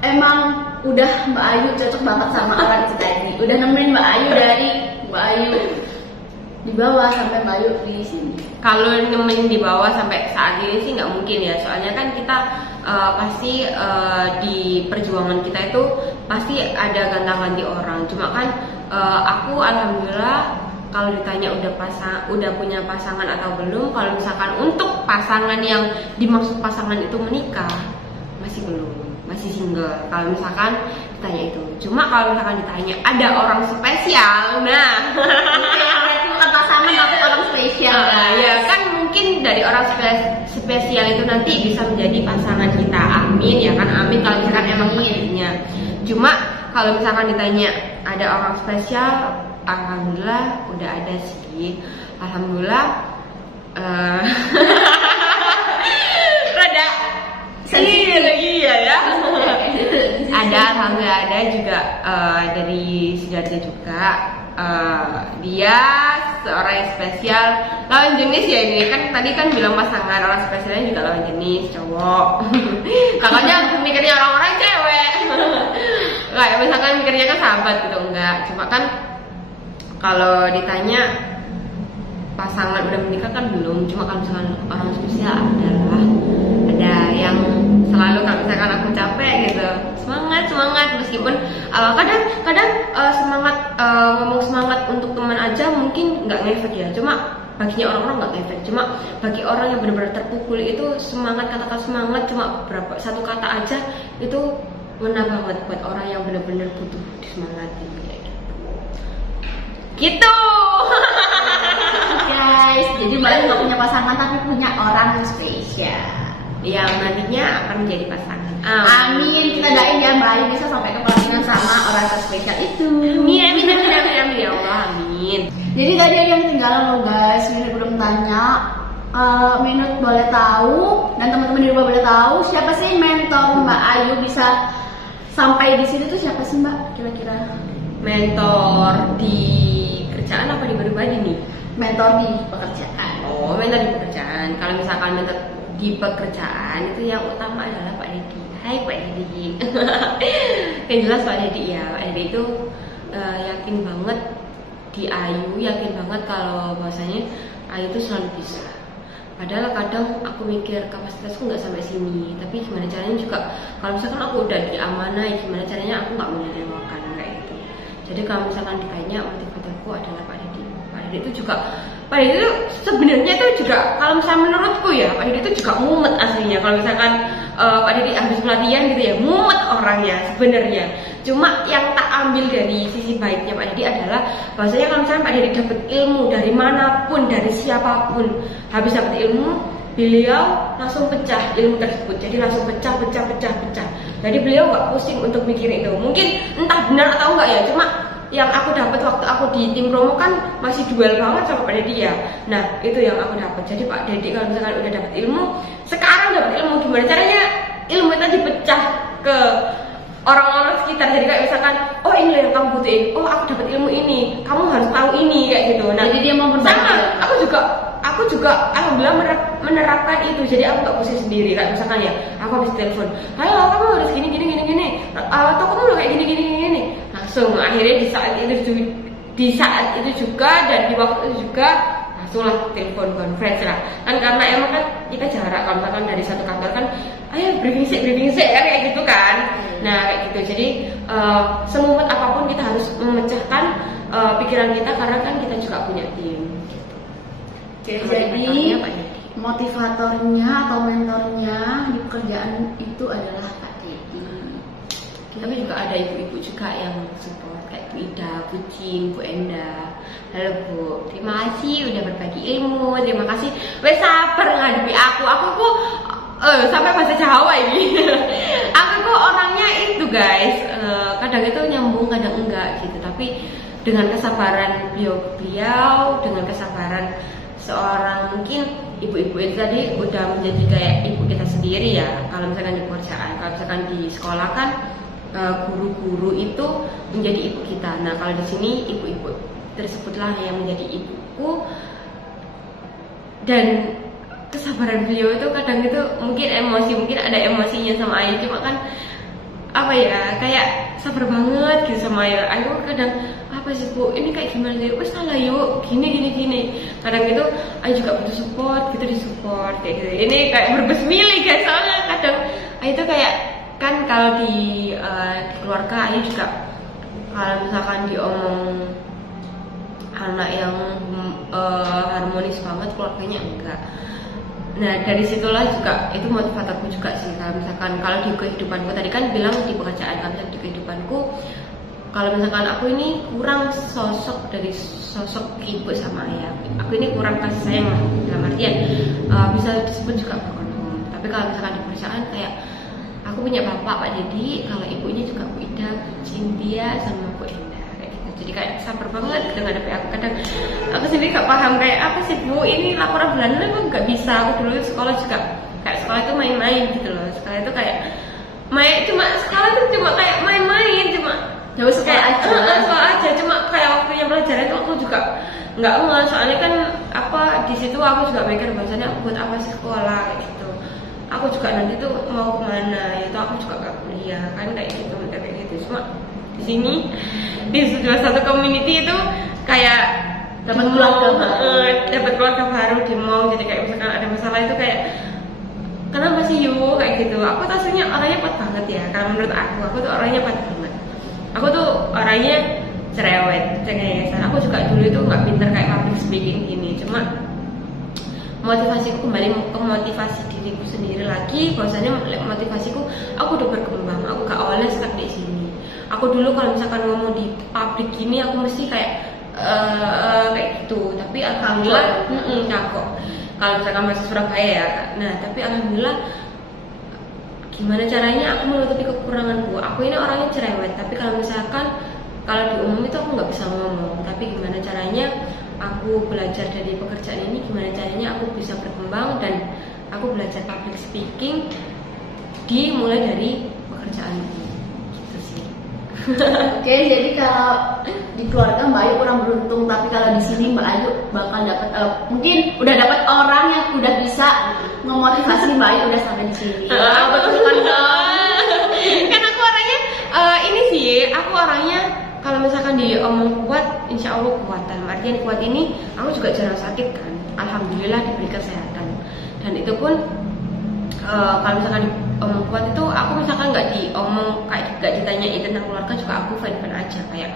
emang udah Mbak Ayu cocok banget sama orang itu tadi. Udah nemenin Mbak Ayu dari Mbak Ayu di bawah sampai Mbak Ayu di sini. Kalau nemenin di bawah sampai saat ini sih nggak mungkin ya. Soalnya kan kita pasti di perjuangan kita itu pasti ada ganti-ganti orang. Cuma kan aku alhamdulillah kalau ditanya udah punya pasangan atau belum. Kalau misalkan untuk pasangan yang dimaksud pasangan itu menikah, masih belum, masih single. Kalau misalkan ditanya itu, cuma kalau misalkan ditanya ada orang spesial, berarti bukan pasangan tapi orang spesial. Ya kan mungkin dari orang spesial itu nanti bisa menjadi pasangan kita. Amin ya kan, amin kalau misalkan emang pastinya. Cuma kalau misalkan ditanya ada orang spesial, alhamdulillah udah ada sih. Alhamdulillah. Rada iya ya. Ada, alhamdulillah ada juga dari Sidoarjo juga. Dia seorang yang spesial, lawan jenis ya ini kan tadi kan bilang pasangan, orang spesialnya juga lawan jenis cowok. Kakaknya mikirnya orang-orang cewek. Kayak misalkan mikirnya kan sahabat gitu, enggak. Cuma kan kalau ditanya pasangan udah menikah kan belum. Cuma kalau misalkan orang spesial adalah ada yang selalu kalau misalkan aku capek gitu, semangat meskipun kadang semangat ngomong semangat untuk teman aja mungkin nggak ngefek ya. Cuma baginya orang-orang nggak ngefek. Cuma bagi orang yang benar-benar terpukul itu semangat, kata-kata semangat cuma satu kata aja itu ngena banget buat orang yang benar-benar butuh disemangatin kayak gitu. Guys, jadi Mbak Ayu nggak punya pasangan tapi punya orang spesial yang nantinya akan menjadi pasangan. Amin. Kita doain ya Mbak Ayu bisa sampai ke pelaminan sama orang spesial itu. Amin ya Allah, amin. Jadi tadi ada yang ketinggalan loh guys, Minut belum tanya. Minut boleh tahu dan teman-teman di rumah boleh tahu siapa sih mentor Mbak Ayu bisa sampai di sini tuh siapa sih Mbak kira-kira? Mentor di kerjaan apa di pribadi nih? Mentor di pekerjaan. Oh, mentor di pekerjaan. Kalau misalkan mentor di pekerjaan itu yang utama adalah Pak Dedi. Hai Pak Dedi. Yang jelas Pak Dedi ya, Pak Dedi itu yakin banget di Ayu, yakin banget kalau bahwasanya Ayu itu selalu bisa. Padahal kadang aku mikir kapasitasku nggak sampai sini, tapi gimana caranya juga kalau misalkan aku udah diamanai, gimana caranya aku nggak menyerempetkan kayak gitu. Jadi kalau misalkan ditanya motivatorku adalah Pak Dedi. Pak Dedi itu juga, Pak Dedi itu sebenarnya itu juga kalau misalnya menurutku ya, Pak Dedi itu juga mumet aslinya. Kalau misalkan Pak Dedi habis pelatihan gitu ya, mumet orangnya sebenarnya. Cuma yang tak ambil dari sisi baiknya Pak Dedi adalah bahwasanya kalau misalnya Pak Dedi dapat ilmu dari manapun, dari siapapun, habis dapat ilmu, beliau langsung pecah ilmu tersebut. Jadi langsung pecah. Jadi beliau nggak pusing untuk mikirin itu. Mungkin entah benar atau enggak ya, cuma yang aku dapat waktu aku di tim promo kan masih duel banget sama Pak Dedi ya. Nah itu yang aku dapat. Jadi Pak Dedi kalau misalkan udah dapat ilmu, sekarang dapat ilmu, gimana caranya ilmu itu dipecah ke orang-orang sekitar. Jadi kayak misalkan, oh ini yang kamu butuhin, oh aku dapat ilmu ini, kamu harus tahu ini kayak gitu. Nah jadi dia mau berbagi. Sama, aku juga alhamdulillah menerapkan itu. Jadi aku gak pusing sendiri. Kayak misalkan ya, aku habis telepon, ayo kamu harus gini, atau kamu udah kayak gini. Langsung akhirnya di saat itu juga dan di waktu itu juga langsunglah telepon conference lah. Kan karena emang kan kita jarak, kalau misalkan dari satu kantor kan, ayo briefing sih ya kayak gitu kan. Nah kayak gitu. Jadi semumet apapun kita harus memecahkan pikiran kita karena kan kita juga punya tim. Oke, jadi motivatornya atau mentornya di pekerjaan itu adalah Pak Dedi. Tapi juga ada ibu-ibu juga yang support kayak Bu Ida, Bu Cin, Bu Enda. Halo Bu, terima kasih udah berbagi ilmu, terima kasih. Wes sabar ngadepi aku kok sampai bahasa Jawa ini. Aku kok orangnya itu guys, kadang itu nyambung, kadang enggak gitu. Tapi dengan kesabaran beliau, dengan kesabaran seorang mungkin ibu-ibu itu tadi udah menjadi kayak ibu kita sendiri ya. Kalau misalkan di pekerjaan, kalau misalkan di sekolah kan guru-guru itu menjadi ibu kita. Nah kalau di sini ibu-ibu tersebutlah yang menjadi ibuku. Dan kesabaran beliau itu kadang itu mungkin emosi, mungkin ada emosinya sama Ayu, cuma kan apa ya, kayak sabar banget gitu sama Ayu. Ayu kadang apa sih Bu, ini kayak gimana sih, wes salah yuk, gini. Kadang itu Ayu juga butuh support, gitu disupport kayak gitu. Ini kayak berbesmili guys, soalnya kadang Ayu itu kayak kan kalau di keluarga Ayu juga kalau misalkan diomong anak yang harmonis banget, keluarganya enggak. Nah dari situlah juga itu motivatorku juga sih. Kalau misalkan kalau di kehidupanku tadi kan bilang di pekerjaan, kalau di kehidupanku kalau misalkan aku ini kurang sosok dari sosok ibu sama ayah, aku ini kurang kasih sayang dalam artian bisa disebut juga broken home. Tapi kalau misalkan di perusahaan kayak aku punya bapak Pak Dedi, kalau ibunya juga Bu Ida, Bu Cynthia sama Bu Enda kayak gitu. Jadi kayak sabar banget gitu ngadepi aku. Kadang aku sendiri gak paham kayak apa sih Bu, ini laporan bulanan aku gak bisa. Aku dulu sekolah juga kayak sekolah itu main-main gitu loh. Sekolah itu kayak sekolah itu cuma kayak main-main, cuma jauh sekolah aja, cuma kayak waktunya pelajaran itu aku juga nggak mau. Soalnya kan apa di situ aku juga mikir bahasanya buat apa sih sekolah kayak gitu. Aku juga nanti tuh mau kemana, ya tuh aku juga gak kuliah kan kayak gitu, kayak gitu. Cuma di sini di satu community itu kayak dapat keluarga baru di mall. Jadi kayak misalkan ada masalah itu kayak kenapa sih yuk kayak gitu. Aku tuh aslinya orangnya kuat banget ya. Karena menurut aku tuh orangnya kuat banget. Aku tuh orangnya cerewet, cengengesan. Aku juga dulu itu nggak pinter kayak public speaking gini. Cuma motivasiku kembali ke motivasi diriku sendiri lagi. Bahwasanya motivasiku, aku udah berkembang. Aku gak awalnya stuck di sini. Aku dulu kalau misalkan ngomong di publik gini, aku mesti kayak gitu. Tapi alhamdulillah kok. Kalau misalkan masih Surabaya ya. Nah tapi alhamdulillah, gimana caranya aku menutupi kekuranganku. Aku ini orangnya cerewet, tapi kalau misalkan kalau di umum itu aku nggak bisa ngomong. Tapi gimana caranya aku belajar dari pekerjaan ini, gimana caranya aku bisa berkembang, dan aku belajar public speaking dimulai dari pekerjaan ini gitu sih. Oke, jadi kalau di keluarga Mbak Ayu kurang beruntung, tapi kalau di sini Mbak Ayu bakal dapat mungkin udah dapat orang yang udah bisa memotivasi Mbak Ayu udah sampai di sini. Betul kan aku orangnya ini sih, aku orangnya kalau misalkan diomong kuat, insya Allah kuat. Dalam artian kuat ini, aku juga jarang sakit kan. Alhamdulillah diberi kesehatan. Dan itu pun kalau misalkan diomong kuat itu, aku misalkan nggak diomong kayak nggak ditanyain tentang keluarga juga aku fan aja kayak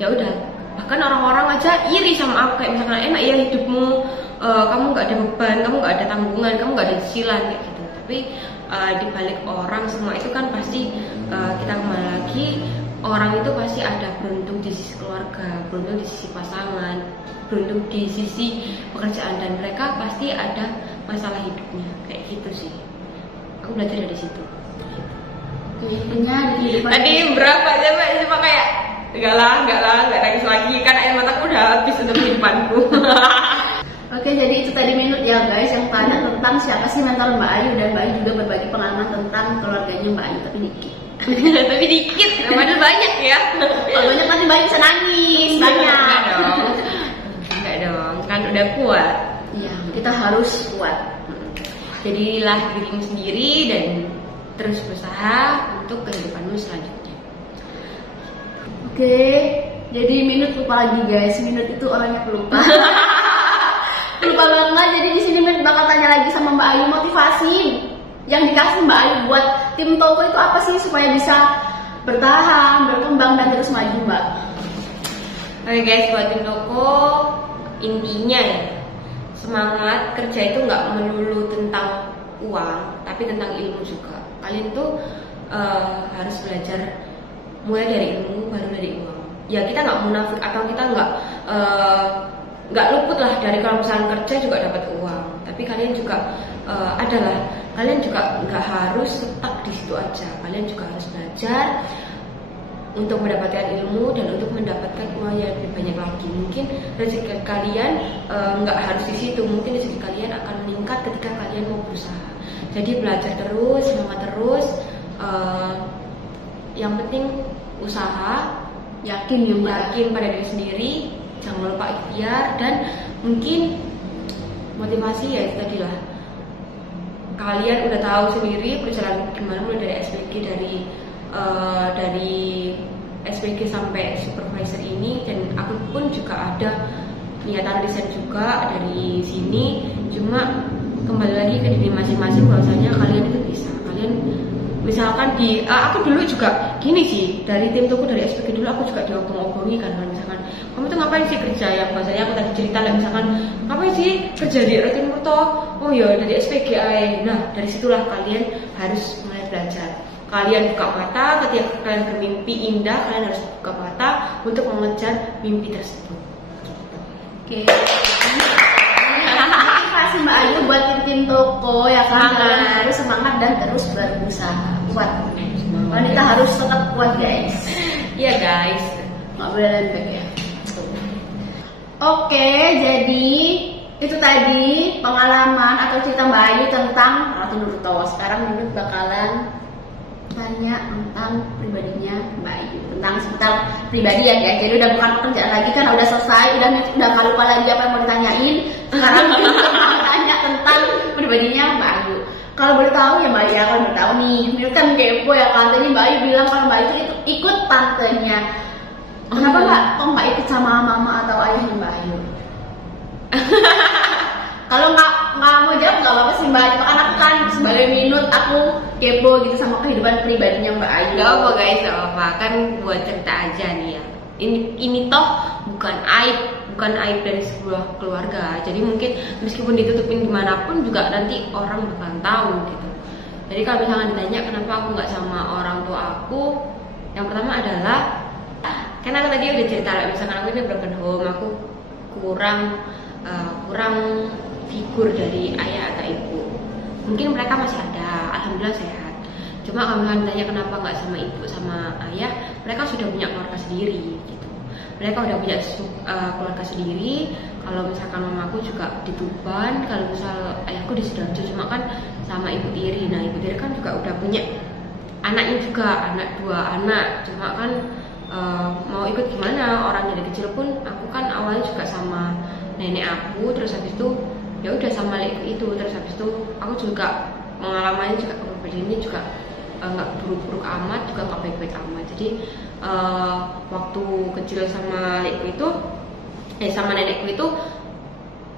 ya udah. Bahkan orang-orang aja iri sama aku kayak misalkan enak ya hidupmu, kamu nggak ada beban, kamu nggak ada tanggungan, kamu nggak ada cicilan kayak gitu. Tapi dibalik orang semua itu kan pasti kita kembali lagi, orang itu pasti ada beruntung di sisi keluarga, beruntung di sisi pasangan, beruntung di sisi pekerjaan, dan mereka pasti ada masalah hidupnya kayak gitu sih. Aku belajar dari situ. Intinya di kehidupan Tadi berapa aja Mbak? Cuma kayak nggak nangis lagi kan air mataku udah habis untuk kehidupanku. Oke, jadi itu tadi minut ya guys yang tanya tentang siapa sih mentor Mbak Ayu, dan Mbak Ayu juga berbagi pengalaman tentang keluarganya Mbak Ayu, tapi dikit. Tapi dikit, padahal banyak ya. Kalau banyak nanti Mbak Ayu bisa nangis banyak. Enggak dong, kan udah kuat. Iya, kita harus kuat. Jadilah dirimu sendiri dan terus berusaha untuk kehidupanmu selanjutnya. Oke, jadi minut lupa lagi guys. Minut itu orangnya pelupa. Lupa banget. Jadi di sini Minut bakal tanya lagi sama Mbak Ayu, motivasi yang dikasih Mbak Ayu buat tim toko itu apa sih supaya bisa bertahan, berkembang dan terus maju, Mbak? Oke guys, buat tim toko intinya ya, semangat kerja itu nggak melulu tentang uang, tapi tentang ilmu juga. Kalian tuh harus belajar mulai dari ilmu baru dari uang. Ya kita nggak munafik atau kita nggak luput lah dari kalau misalnya kerja juga dapat uang. Tapi kalian juga kalian juga nggak harus stuck di situ aja. Kalian juga harus belajar untuk mendapatkan ilmu dan untuk mendapatkan uang yang lebih banyak lagi. Mungkin rezeki kalian nggak harus di situ. Mungkin rezeki kalian akan meningkat ketika kalian mau berusaha. Jadi belajar terus, semangat terus. Yang penting usaha, yakin pada diri sendiri, jangan lupa ikhtiar, dan mungkin motivasi ya itu tadi lah. Kalian udah tahu sendiri perjalanan gimana mulai dari SPG dari SPG sampai supervisor ini, dan aku pun juga ada niatan desain juga dari sini. Cuma kembali lagi ke diri masing-masing bahwasanya kalian itu bisa. Kalian misalkan aku dulu juga gini sih, dari tim toko dari SPG dulu aku juga diobong-obongi kan, misalkan kamu tuh ngapain sih kerja, yang bahasanya aku tadi cerita lah, misalkan ngapain sih kerja di Rotin Murto, oh ya dari SPG aja. Nah dari situlah kalian harus mulai belajar. Kalian buka mata ketika kalian bermimpi indah, kalian harus buka mata untuk mengejar mimpi tersebut. Oke. Kasih Mbak Ayu buat tim toko ya kan, kalian harus semangat dan terus berusaha kuat. Wanita harus tetap kuat guys. Iya guys, nggak boleh lembek ya. Oke, jadi itu tadi pengalaman atau cerita Mbak Ayu tentang Ratu Nurto. Sekarang Minut bakalan tanya tentang pribadinya Mbak Ayu, tentang seputar pribadi ya guys. Jadi udah bukan pekerjaan lagi kan, udah selesai, udah nggak lupa lagi apa yang mau ditanyain. Sekarang kita mau tanya tentang pribadinya Mbak Ayu. Kalau boleh tahu ya Mbak Ayu, kalau boleh tahu nih, Minut kan kepo ya kan. Tadi Mbak Ayu bilang kalau Mbak Ayu itu ikut tantenya. Kenapa Mbak? Kok Mbak ikut sama mama atau ayahnya Mbak Ayu? Kalau nggak mau jawab nggak apa-apa sih Mbak Ayu, karena aku kan sebagai Minut aku kepo gitu sama kehidupan pribadinya Mbak Ayu. Gak apa guys, gak apa, kan buat cerita aja nih ya. Ini toh bukan aib dari sebuah keluarga. Jadi mungkin meskipun ditutupin dimanapun juga nanti orang bakal tahu gitu. Jadi kalau misalnya ditanya kenapa aku nggak sama orang tua aku, yang pertama adalah karena aku tadi udah cerita lah, misalkan aku ini broken home, aku kurang figur dari ayah atau ibu. Mungkin mereka masih ada, alhamdulillah sehat. Cuma kalau misalnya ditanya kenapa nggak sama ibu sama ayah, mereka sudah punya keluarga sendiri gitu. Mereka udah punya keluarga sendiri. Kalau misalkan mamaku juga di Tuban, kalau misal ayahku di Sidoarjo, cuma kan sama ibu tiri. Nah ibu tiri kan juga udah punya anaknya juga, 2 anak. Cuma kan mau ikut gimana, orang dari kecil pun aku kan awalnya juga sama nenek aku, terus habis itu ya udah sama adikku itu. Terus habis itu aku juga pengalamannya juga ini juga nggak buruk-buruk amat, juga nggak baik-baik amat. Jadi waktu kecil sama adikku itu sama nenekku itu,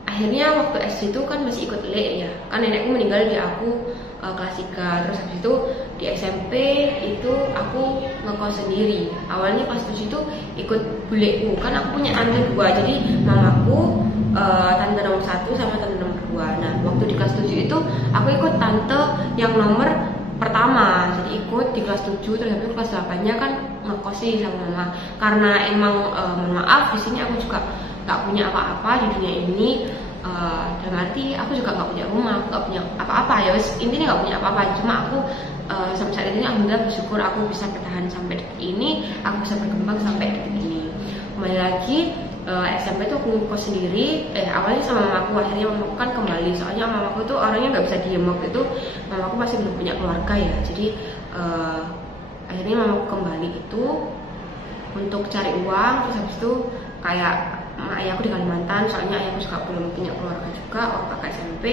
akhirnya waktu SD itu kan masih ikut le ya, kan nenekku meninggal di aku kelas 3. Terus habis itu di SMP itu aku ngekos sendiri. Awalnya kelas 7 itu ikut buleku, kan aku punya tante 2, jadi mamaku tante nomor 1 sama tante nomor 2. Nah waktu di kelas 7 itu aku ikut tante yang nomor pertama, jadi ikut di kelas 7. Terus habis itu kelas 8 nya kan ngekos sih sama mama, karena emang mohon maaf di sini aku juga nggak punya apa-apa di dunia ini. Dalam arti aku juga nggak punya rumah, nggak punya apa-apa ya, intinya nggak punya apa-apa. Cuma aku sampai saat ini alhamdulillah bersyukur aku bisa bertahan sampai detik ini, aku bisa berkembang sampai detik ini. Kembali lagi SMP itu aku ngekos sendiri. Awalnya sama mamaku, akhirnya mamaku kan kembali, soalnya mamaku tuh orangnya nggak bisa diem. Waktu itu mamaku masih belum punya keluarga ya, jadi akhirnya mamaku kembali itu untuk cari uang. Terus habis itu kayak ayahku di Kalimantan, soalnya ayahku juga belum punya keluarga juga waktu aku SMP.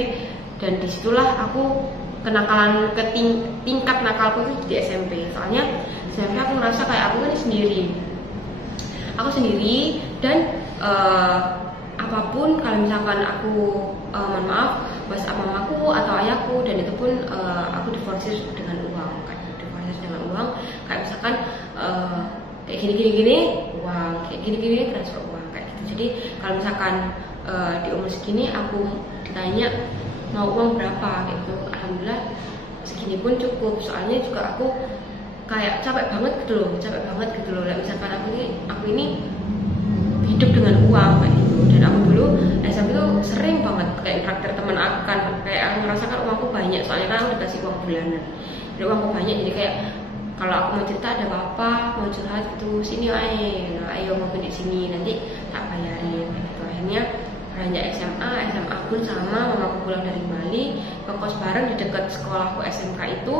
Dan disitulah aku kenakalan tingkat nakalku itu di SMP. Soalnya SMP aku ngerasa kayak aku kan sendiri dan apapun kalau misalkan aku mohon maaf bahasa mamaku atau ayahku, dan itu pun aku diforsir dengan uang, kayak misalkan kayak gini uang, kayak gini transfer uang kayak gitu. Jadi kalau misalkan di umur segini aku ditanya mau uang berapa kayak gitu, alhamdulillah segini pun cukup. Soalnya juga aku kayak capek banget gitu loh. Misalkan aku ini hidup dengan uang kayak gitu. Dan aku dulu SMP itu sering banget kayak traktir teman aku, kan kayak aku ngerasakan uangku banyak, soalnya kan aku dikasih uang bulanan. Jadi uangku banyak, jadi kayak kalau aku mau cerita ada apa, mau curhat gitu, sini ayo mampir di sini, nanti tak bayarin gitu. Akhirnya beranjak SMA pun sama mamaku pulang dari Bali, ngekos bareng di dekat sekolahku SMK itu.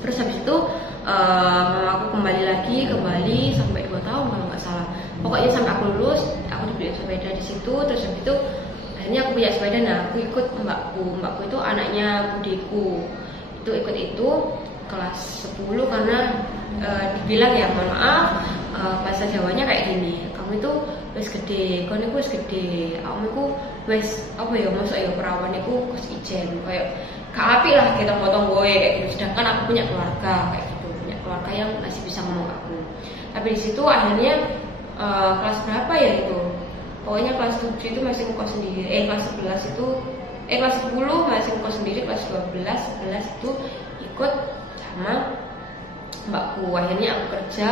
Terus habis itu mamaku kembali lagi ke Bali sampai 2 tahun kalau nggak salah. Pokoknya sampai aku lulus, aku dibeli sepeda di situ. Terus habis itu akhirnya aku punya sepeda. Nah aku ikut mbakku itu anaknya budeku, itu ikut itu kelas 10 karena dibilang ya mohon maaf bahasa Jawanya kayak gini, kamu itu wis gede, kamu itu wis gede, kamu itu wis apa ya, masuk ya perawan itu kus ijen kayak gak apik lah kita potong gue kayak gitu. Sedangkan aku punya keluarga kayak gitu, punya keluarga yang masih bisa ngomong aku. Tapi di situ akhirnya kelas berapa ya itu, pokoknya kelas 7 itu masih ngekos sendiri, kelas 11 itu kelas 10 masih ngekos sendiri, kelas 11 itu ikut sama mbakku. Akhirnya aku kerja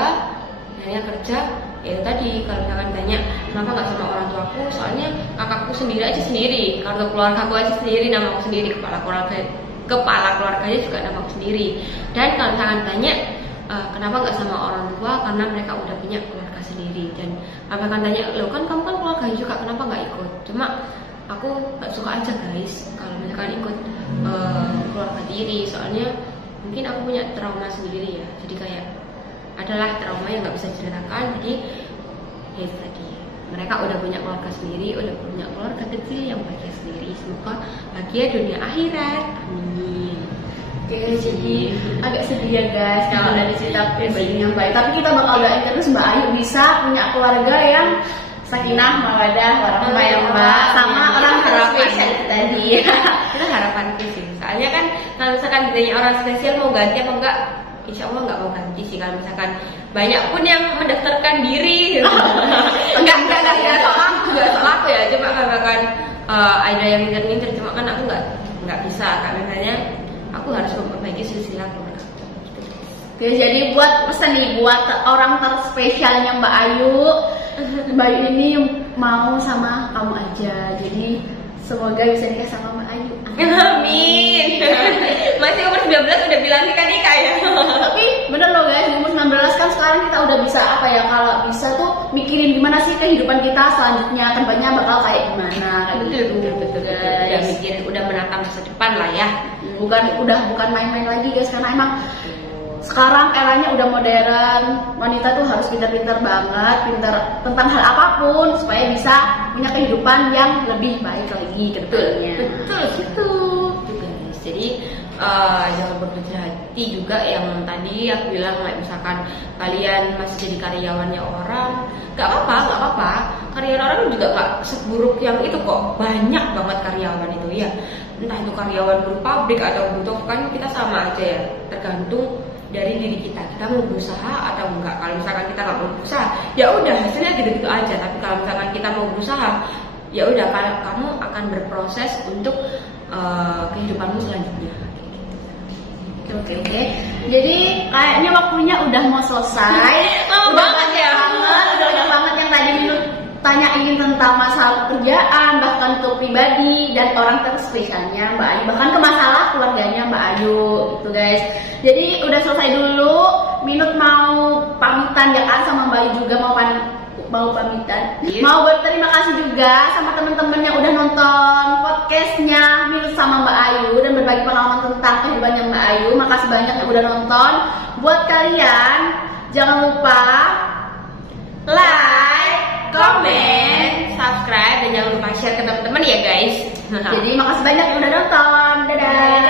ya itu tadi. Kalau misalkan tanya kenapa nggak sama orang tuaku, soalnya kakakku sendiri aja sendiri, kartu keluargaku aja sendiri, namaku sendiri, kepala keluarganya juga namaku sendiri. Dan kalau misalkan tanya kenapa nggak sama orang tua, karena mereka udah punya keluarga sendiri. Dan kalau misalkan tanya lo kan kamu kan keluarga juga, kenapa nggak ikut? Cuma aku nggak suka aja guys kalau misalkan ikut keluarga diri, soalnya mungkin aku punya trauma sendiri ya, jadi kayak adalah trauma yang nggak bisa diceritakan. Jadi ya tadi mereka udah punya keluarga sendiri, udah punya keluarga kecil yang bahagia sendiri, semoga bahagia dunia akhirat, amin. Oke, jadi agak sedih ya guys kalau dari cerita pribadinya Mbak Ayu, tapi kita bakal doain terus Mbak Ayu bisa punya keluarga yang sakinah, mawaddah, warahmah ya Mbak, sama orang spesial tadi. Itu harapanku sih. Soalnya kan kalau misalkan ditanya orang spesial mau ganti apa enggak, insya Allah nggak mau ganti sih. Kalau misalkan banyak pun yang mendaftarkan diri, gitu. enggak soal aku ya. Cuma kalau misalkan ada yang minter-minter, cuma kan aku nggak bisa. Karena misalnya aku harus memperbaiki silsilah keluarga. Oke, jadi buat pesan nih buat orang terspesialnya Mbak Ayu. Mbak Ayu ini mau sama kamu aja, jadi semoga bisa nikah sama Mbak Ayu. Amin. Masih umur 19 udah bilang nikah ya. Tapi bener loh guys, umur 19 kan sekarang kita udah bisa apa ya, kalau bisa tuh mikirin gimana sih kehidupan kita selanjutnya, tempatnya bakal kayak gimana. Betul. Udah mikirin, udah menatap masa depan lah ya. Bukan main-main lagi guys, karena emang sekarang eranya udah modern, wanita tuh harus pintar-pintar banget, pintar tentang hal apapun supaya bisa punya kehidupan yang lebih baik lagi ke depannya. Betul gitu guys. Jadi jangan berkecil hati juga yang tadi aku bilang, misalkan kalian masih jadi karyawannya orang, nggak apa-apa. Karyawan orang juga nggak seburuk yang itu kok. Banyak banget karyawan itu ya. Entah itu karyawan buruh pabrik atau butuh, kan kita sama aja ya. Tergantung dari diri kita mau berusaha atau enggak. Kalau misalkan kita nggak mau berusaha, ya udah hasilnya gitu-gitu aja. Tapi kalau misalkan kita mau berusaha, ya udah kamu akan berproses untuk kehidupanmu selanjutnya. Oke. Jadi kayaknya waktunya udah mau selesai. Lama banget ya. Udah banget yang tadi tanyain tentang masalah pekerjaan, bahkan ke pribadi dan orang terspesialnya Mbak Ayu, bahkan ke masalah keluarganya Mbak Ayu gitu guys. Jadi udah selesai dulu. Minut mau pamitan ya kan sama Mbak Ayu juga mau pamitan. Yes. Mau berterima kasih juga sama teman-teman yang udah nonton podcastnya Minut sama Mbak Ayu dan berbagi pengalaman tentang kehidupannya Mbak Ayu. Makasih banyak yang udah nonton. Buat kalian jangan lupa like, komen, subscribe, dan jangan lupa share ke teman-teman ya guys. Jadi makasih banyak yang udah nonton. Dadah.